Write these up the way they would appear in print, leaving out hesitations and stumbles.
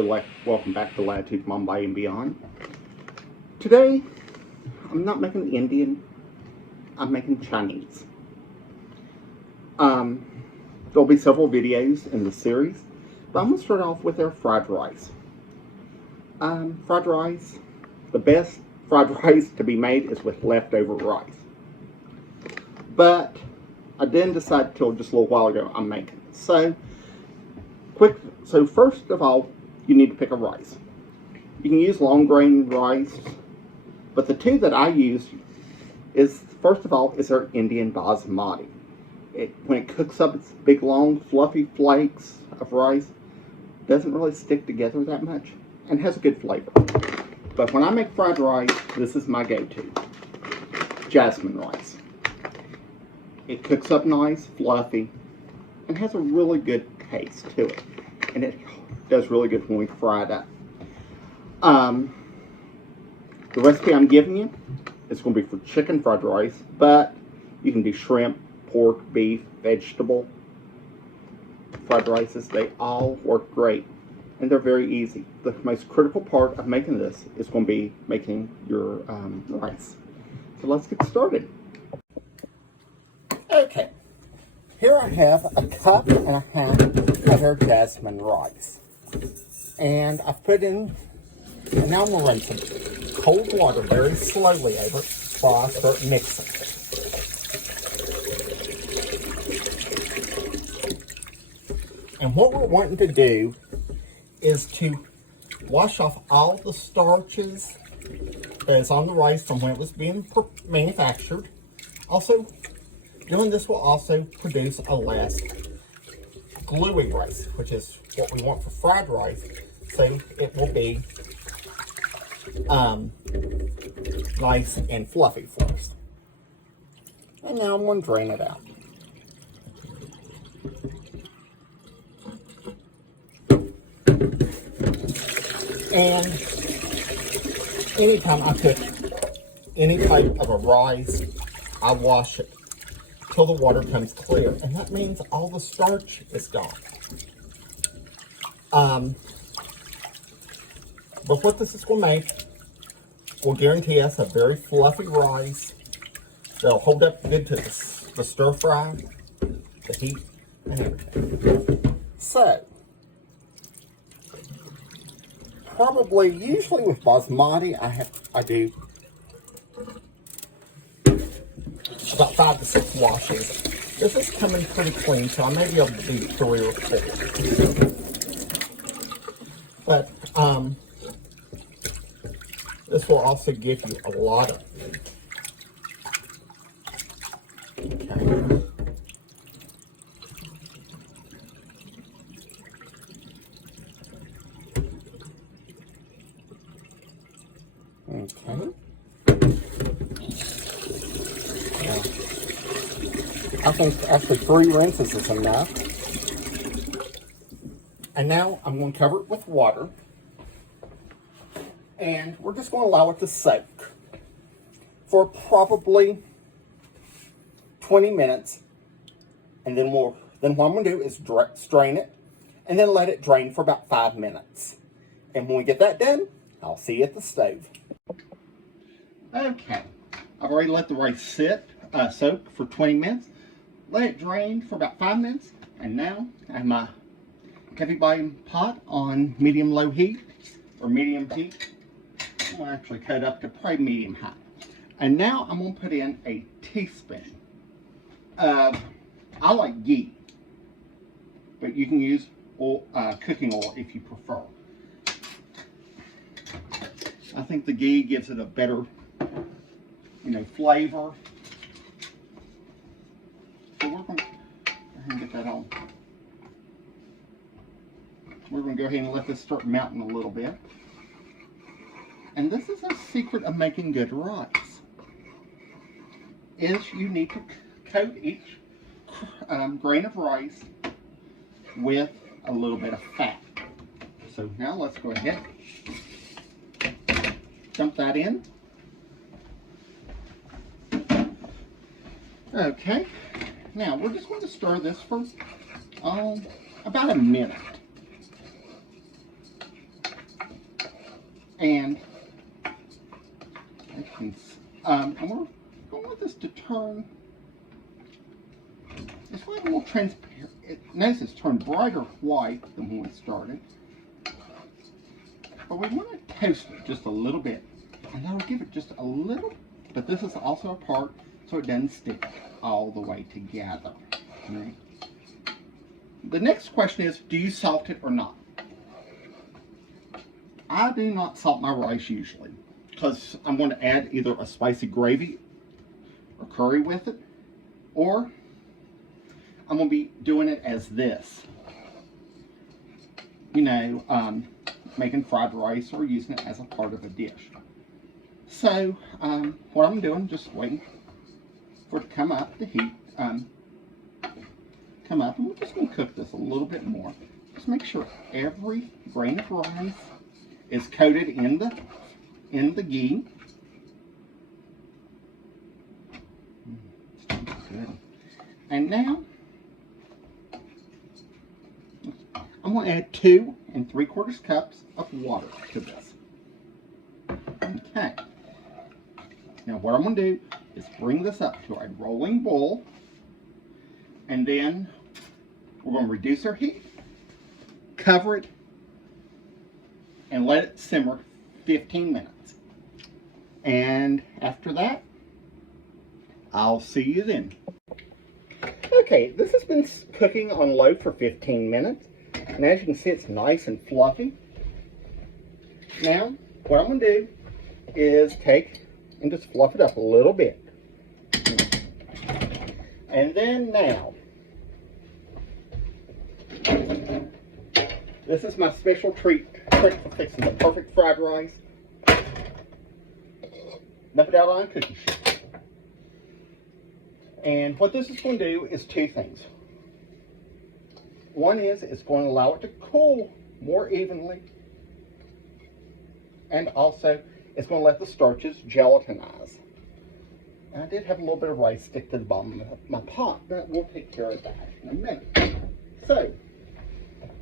Hello, welcome back to Latitude Mumbai and Beyond. Today, I'm not making Indian, I'm making Chinese. There'll be several videos in the series, but I'm going to start off with our fried rice. Fried rice, the best fried rice to be made is with leftover rice. But I didn't decide till just a little while ago I'm making it. So first of all, you need to pick a rice. You can use long grain rice, but the two that I use is, first of all, is our Indian basmati. When it cooks up, it's big, long, fluffy flakes of rice. Doesn't really stick together that much and has a good flavor. But when I make fried rice, this is my go-to. Jasmine rice. It cooks up nice, fluffy, and has a really good taste to it. And it does really good when we fry it up. The recipe I'm giving you is going to be for chicken fried rice, but you can do shrimp, pork, beef, vegetable fried rices. They all work great, and they're very easy. The most critical part of making this is going to be making your rice. So let's get started. Okay, here I have a cup and a half of our jasmine rice, and I've put in, and now I'm going to run some cold water very slowly over it before I start mixing. And what we're wanting to do is to wash off all the starches that is on the rice from when it was being manufactured. Also, doing this will also produce a less gluey rice, which is what we want for fried rice, so it will be nice and fluffy for us. And now I'm going to drain it out. And anytime I cook any type of a rice, I wash it till the water comes clear, and that means all the starch is gone. But what this is going to make will guarantee us a very fluffy rice that'll hold up good to the stir fry, the heat, and everything. So, usually with basmati, I do about 5 to 6 washes. This is coming pretty clean, so I may be able to do 3 or 4. But this will also give you a lot of food. Okay. Okay. I think actually 3 rinses is enough. And now I'm going to cover it with water. And we're just going to allow it to soak for probably 20 minutes. And then what I'm going to do is strain it and then let it drain for about 5 minutes. And when we get that done, I'll see you at the stove. Okay, I've already let the rice soak for 20 minutes. Let it drain for about 5 minutes. And now I have my heavy volume pot on medium-low heat, or medium heat. I'm going to actually cut it up to probably medium high. And now I'm going to put in a teaspoon of, I like ghee, but you can use oil, cooking oil if you prefer. I think the ghee gives it a better, flavor. So we're going to go ahead and get that on. We're going to go ahead and let this start melting a little bit. And this is a secret of making good rice, is you need to coat each grain of rice with a little bit of fat. So now let's go ahead, dump that in. Okay, now we're just going to stir this for about a minute. And I'm going to want this to turn. It's a little more transparent. Notice it's turned brighter white than when we started. But we want to toast it just a little bit. And that'll give it just a little, but this is also a part so it doesn't stick all the way together. Right? The next question is, do you salt it or not? I do not salt my rice usually because I'm going to add either a spicy gravy or curry with it, or I'm going to be doing it as this. You know, making fried rice or using it as a part of a dish. So, what I'm doing, just waiting for it to come up, the heat, come up, and we're just going to cook this a little bit more. Just make sure every grain of rice is coated in the ghee. Good. And now, I'm going to add 2 3/4 cups of water to this. Okay. Now what I'm going to do is bring this up to a rolling boil, and then we're going to reduce our heat, cover it, and let it simmer 15 minutes. And after that, I'll see you then. Okay, this has been cooking on low for 15 minutes. And as you can see, it's nice and fluffy. Now, what I'm going to do is take and just fluff it up a little bit. And then now, this is my special trick for fixing the perfect fried rice. Dump it out on a cookie sheet. And what this is going to do is 2 things. One is it's going to allow it to cool more evenly. And also, it's going to let the starches gelatinize. And I did have a little bit of rice stick to the bottom of my pot, but we'll take care of that in a minute. So,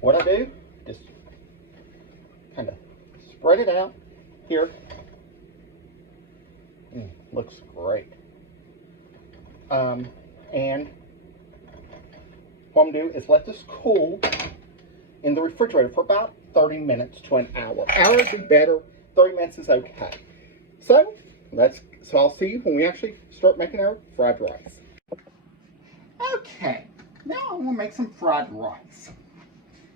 what I do, just kind of spread it out here. Looks great. And what I'm going to do is let this cool in the refrigerator for about 30 minutes to an hour. Hour would be better. 30 minutes is okay. So I'll see you when we actually start making our fried rice. Okay, now I'm going to make some fried rice.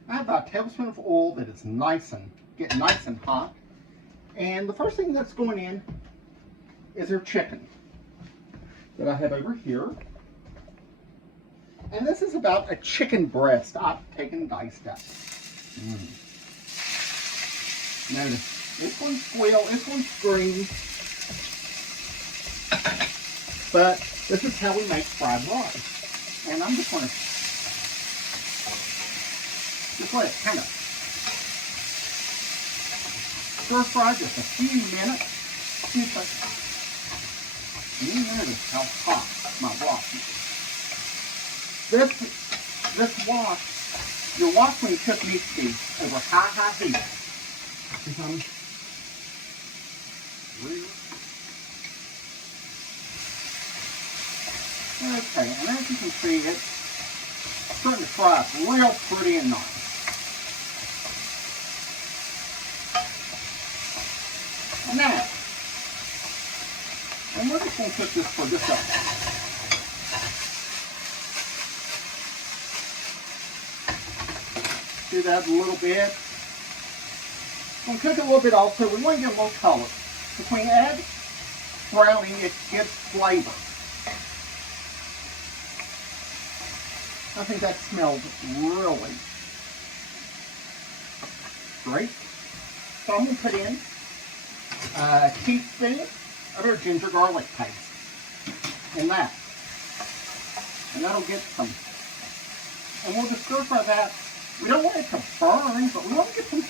I have about a tablespoon of oil that is getting nice and hot. And the first thing that's going in is our chicken that I have over here. And this is about a chicken breast I've taken and diced up. Notice, it's going to squeal, it's going to scream. But this is how we make fried rice. And I'm just going to let it kind of stir fry just a few minutes. And you notice how hot my wok is. This wok, your wok when you cook needs to be over high heat. Okay, and as you can see, it's starting to fry up real pretty and nice. Now, and we're just going to cook this for just a do that a little bit. We'll cook it a little bit also. We want to get a little color. If we add browning, it gives flavor. I think that smells really great. So I'm going to put in a teaspoon of our ginger garlic paste in that. And that'll get some, and we'll just stir fry that. We don't want it to burn, but we want to get some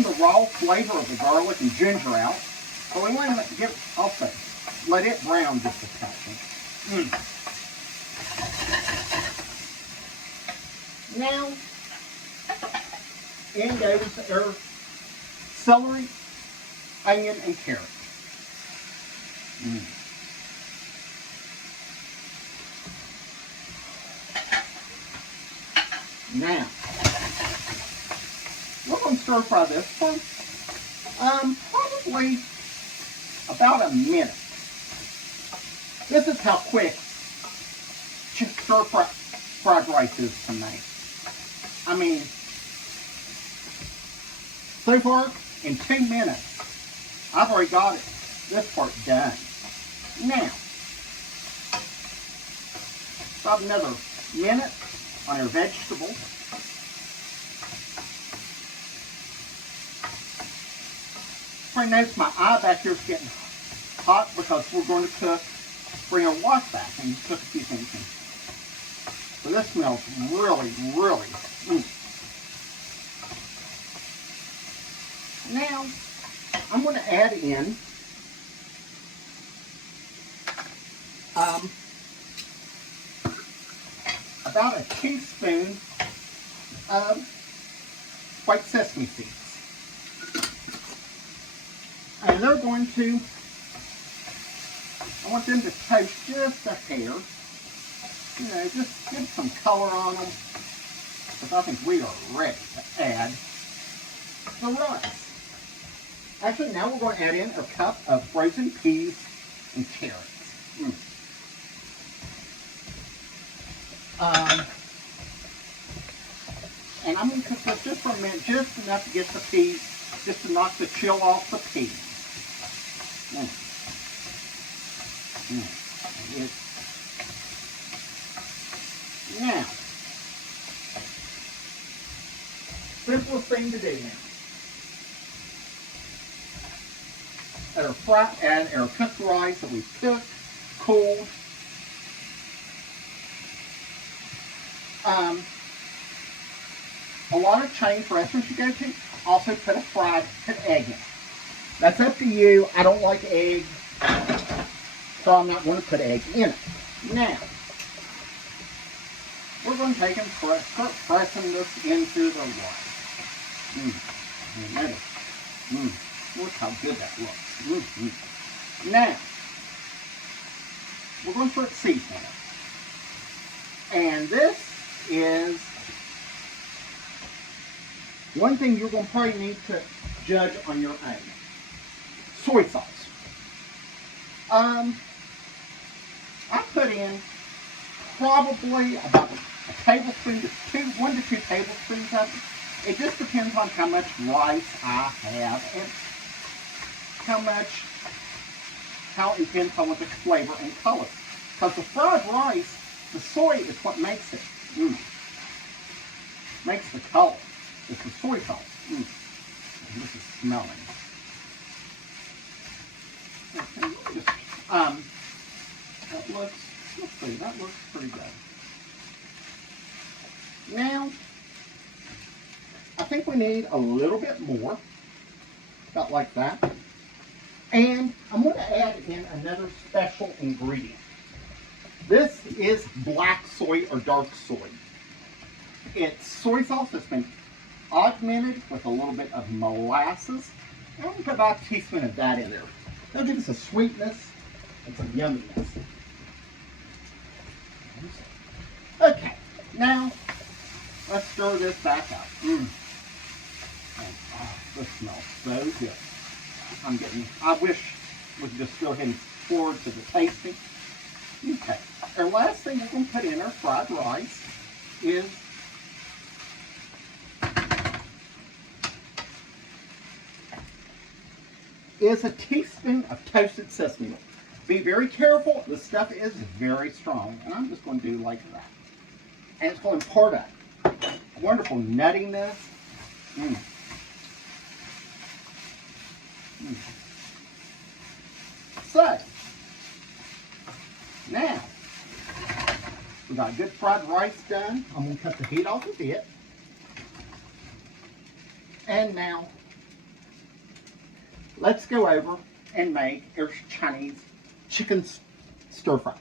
of the raw flavor of the garlic and ginger out. But we want to also let it brown just a touch. Now, in goes our celery onion, and carrot. Now, we're going to stir fry this for probably about a minute. This is how quick stir fried rice is to make. I mean, so far, in 2 minutes, I've already got this part done. Now, about another minute on our vegetables. Probably notice my eye back here is getting hot because we're going to bring our wash back and cook a few things in. So this smells really, really. Now, I'm going to add in about a teaspoon of white sesame seeds. And they're going to, I want them to toast just a hair. You know, just give some color on them. Because I think we are ready to add the rice. Actually, now we're going to add in a cup of frozen peas and carrots. And I'm going to cook this just for a minute, just enough to get the peas, just to knock the chill off the peas. Now, simplest thing to do now. Add our cooked rice that we cooked, cooled. A lot of Chinese restaurants you go to also put egg in. That's up to you. I don't like egg, so I'm not going to put egg in it. Now, we're going to take and start pressing this into the rice. Look how good that looks. Now, we're going to start seasoning it. And this is one thing you're going to probably need to judge on your own. Soy sauce. I put in probably about a tablespoon to 1 to 2 tablespoons of it. It just depends on how much rice I have and how intense I want the flavor and color. Because the fried rice, the soy is what makes it. Makes the color. It's the soy sauce. This is smelling. That looks pretty good. Now, I think we need a little bit more, about like that. And I'm going to add in another special ingredient. This is black soy or dark soy. It's soy sauce that's been augmented with a little bit of molasses. I'm going to put about a teaspoon of that in there. That'll give us a sweetness and some yumminess. Okay, now let's stir this back up. And, this smells so good. I wish we could just go ahead and forward to the tasting. Okay, our last thing we're going to put in our fried rice is a teaspoon of toasted sesame oil. Be very careful, the stuff is very strong, and I'm just going to do like that. And it's going to impart a wonderful nuttiness. So, now, we got good fried rice done. I'm going to cut the heat off a bit. And now, let's go over and make our Chinese chicken stir fry.